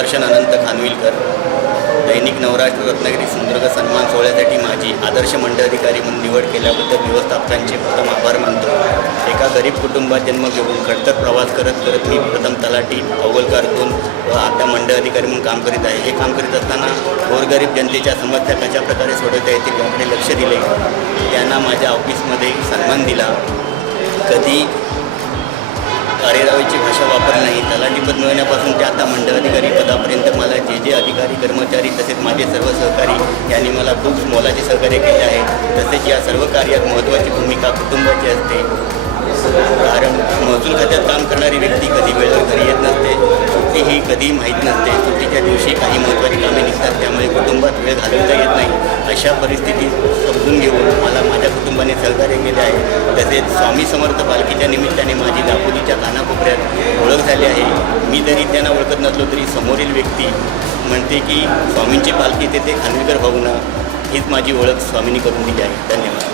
सुदर्शन अनंत खानविलकर, दैनिक नवराष्ट्र रत्नागिरी सिंधुदुर्ग सन्मान सोहळ्यासाठी माझी आदर्श मंडळ अधिकारी म्हणून निवड केल्याबद्दल व्यवस्थापकांचे प्रथम आभार मानतो। एका गरीब कुटुंबात जन्म घेऊन खडतर प्रवास करत मी प्रथम तलाठी अव्वलकारातून व आता मंडळ अधिकारी म्हणून काम करीत आहे। हे काम करीत असताना गोरगरीब जनतेच्या समस्या कशा प्रकारे सोडवता येतील याकडे लक्ष दिले। त्यांना माझ्या ऑफिसमध्ये सन्मान दिला। कधी अरेरावीची भाषा वापरली नाही। तलाठीपद मिळवण्यापासून ते आता मंडळ अधिकारी पदापर्यंत मला जे अधिकारी कर्मचारी तसेच माझे सर्व सहकारी यांनी मला खूप मोलाचे सहकार्य केले आहे। तसेच या सर्व कार्यात महत्त्वाची भूमिका कुटुंबाची असते, कारण महसूल खात्यात काम करणारी व्यक्ती कधी वेळेवर घरी येत नसते, सुट्टीही कधी माहीत नसते। सुट्टीच्या दिवशी काही महत्त्वाची कामे निघतात, त्यामुळे कुटुंबात वेळ घालवता येत नाही। अशा परिस्थितीत समजून घेऊन मला माझ्या कुटुंबाने सहकार्य केले आहे। तसेच स्वामी समर्थ पालखीच्या निमित्ताने माझी दापोलीच्या कानाकोपऱ्यात ओळख झाली आहे। मी जरी त्यांना ओळखत नसलो तरी समोरील व्यक्ती म्हणते की स्वामींची पालखी तेथे खानविलकर भाऊंना, हीच माझी ओळख स्वामींनी करून दिली आहे। धन्यवाद।